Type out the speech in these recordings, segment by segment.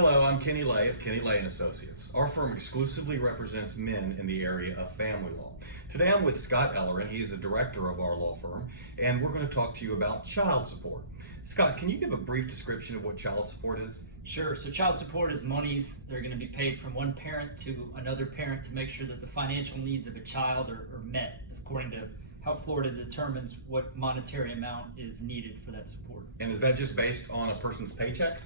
Hello, I'm Kenny Leigh of Kenny Leigh Associates. Our firm exclusively represents men in the area of family law. Today I'm with Scott Ellerin. He's the director of our law firm, and we're going to talk to you about child support. Scott, can you give a brief description of what child support is? Sure. So child support is monies that are going to be paid from one parent to another parent to make sure that the financial needs of a child are met according to how Florida determines what monetary amount is needed for that support. And is that just based on a person's paycheck?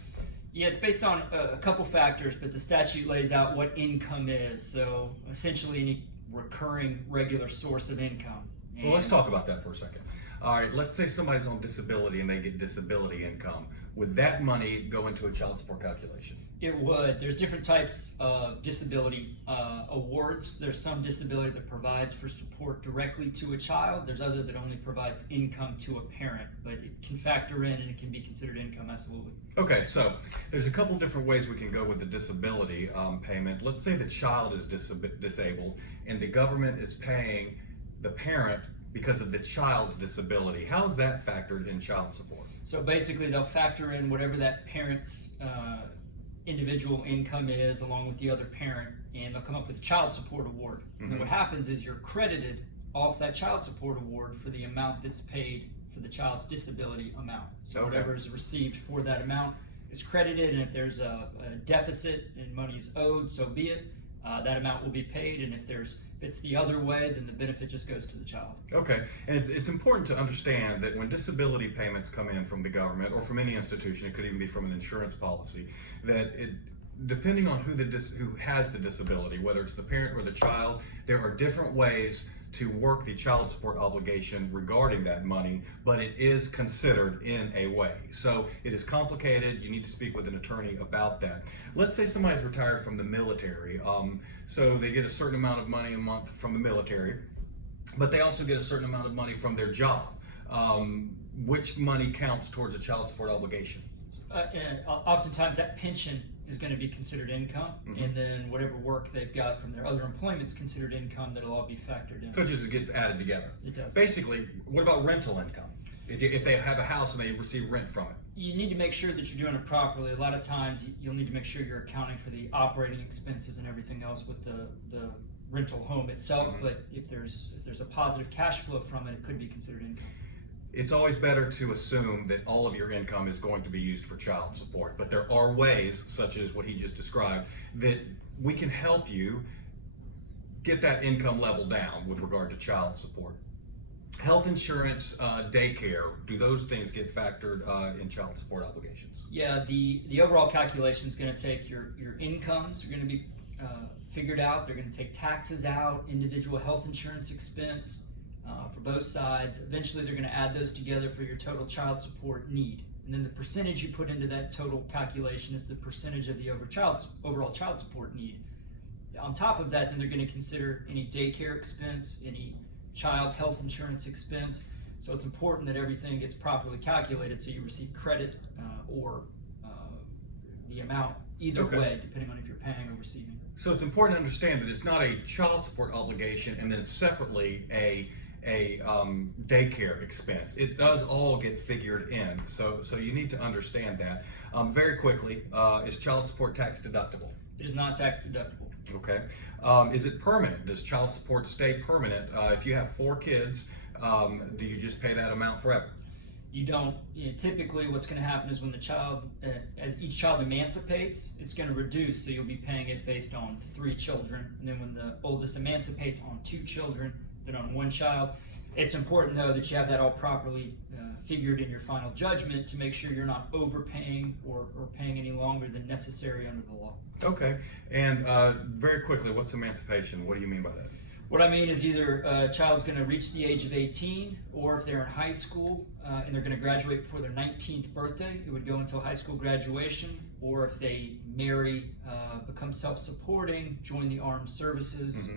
Yeah, it's based on a couple factors, but the statute lays out what income is. So essentially any recurring regular source of income. Well, let's talk about that for a second. All right, let's say somebody's on disability and they get disability income. Would that money go into a child support calculation? It would. There's different types of disability awards. There's some disability that provides for support directly to a child. There's other that only provides income to a parent, but it can factor in and it can be considered income, absolutely. Okay, so there's a couple different ways we can go with the disability payment. Let's say the child is disabled and the government is paying the parent because of the child's disability. How is that factored in child support? So basically they'll factor in whatever that parent's individual income is along with the other parent, and they'll come up with a child support award. And what happens is you're credited off that child support award for the amount that's paid for the child's disability amount. So whatever is received for that amount is credited, and if there's a deficit and money is owed, so be it. That amount will be paid, and if it's the other way, then the benefit just goes to the child. Okay, and it's important to understand that when disability payments come in from the government or from any institution, it could even be from an insurance policy, that depending on who has the disability, whether it's the parent or the child, there are different ways to work the child support obligation regarding that money, but it is considered in a way. So it is complicated. You need to speak with an attorney about that. Let's say somebody's retired from the military, so they get a certain amount of money a month from the military, but they also get a certain amount of money from their job. Which money counts towards a child support obligation? Oftentimes that pension is going to be considered income, and then whatever work they've got from their other employment is considered income. That'll all be factored in. So it just gets added together. It does. Basically, what about rental income? If they have a house and they receive rent from it? You need to make sure that you're doing it properly. A lot of times you'll need to make sure you're accounting for the operating expenses and everything else with the rental home itself, but if there's a positive cash flow from it, it could be considered income. It's always better to assume that all of your income is going to be used for child support, but there are ways, such as what he just described, that we can help you get that income level down with regard to child support. Health insurance, daycare, do those things get factored in child support obligations? Yeah, the overall calculation is going to take your incomes are going to be figured out. They're going to take taxes out, individual health insurance expense, for both sides. Eventually they're going to add those together for your total child support need, and then the percentage you put into that total calculation is the percentage of the overall child support need. On top of that, then they're going to consider any daycare expense, any child health insurance expense. So it's important that everything gets properly calculated so you receive credit or the amount either way, depending on if you're paying or receiving. So it's important to understand that it's not a child support obligation and then separately a daycare expense. It does all get figured in. So you need to understand that. Very quickly, is child support tax deductible? It is not tax deductible. Okay. Is it permanent? Does child support stay permanent? If you have 4 kids, do you just pay that amount forever? You don't. Typically what's going to happen is when the child, as each child emancipates, it's going to reduce, so you'll be paying it based on 3 children, and then when the oldest emancipates, on 2 children, then on 1 child. It's important though that you have that all properly figured in your final judgment to make sure you're not overpaying or paying any longer than necessary under the law. Okay, and very quickly, what's emancipation? What do you mean by that? What I mean is either a child's going to reach the age of 18, or if they're in high school and they're going to graduate before their 19th birthday, it would go until high school graduation, or if they marry, become self-supporting, join the armed services,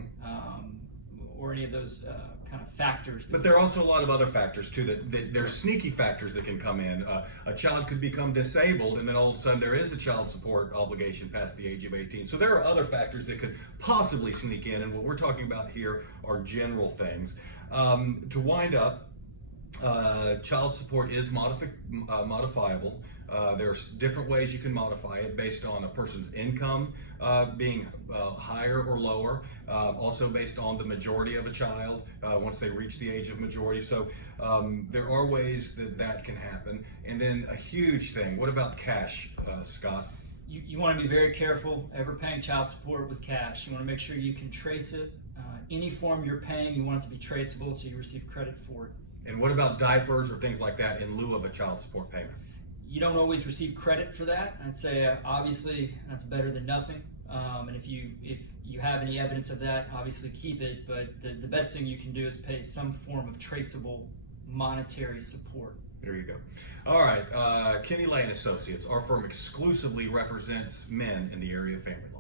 or any of those kind of factors. But there are also a lot of other factors too, that there's sneaky factors that can come in. A child could become disabled and then all of a sudden there is a child support obligation past the age of 18. So there are other factors that could possibly sneak in, and what we're talking about here are general things. To wind up, child support is modifiable. There's different ways you can modify it based on a person's income being higher or lower, also based on the majority of a child once they reach the age of majority. So there are ways that can happen. And then a huge thing, what about cash, Scott? You want to be very careful ever paying child support with cash. You want to make sure you can trace it. Any form you're paying, you want it to be traceable so you receive credit for it. And what about diapers or things like that in lieu of a child support payment? You don't always receive credit for that. I'd say obviously that's better than nothing. And if you have any evidence of that, obviously keep it. But the best thing you can do is pay some form of traceable monetary support. There you go. All right, Kenny Leigh Associates, our firm exclusively represents men in the area of family law.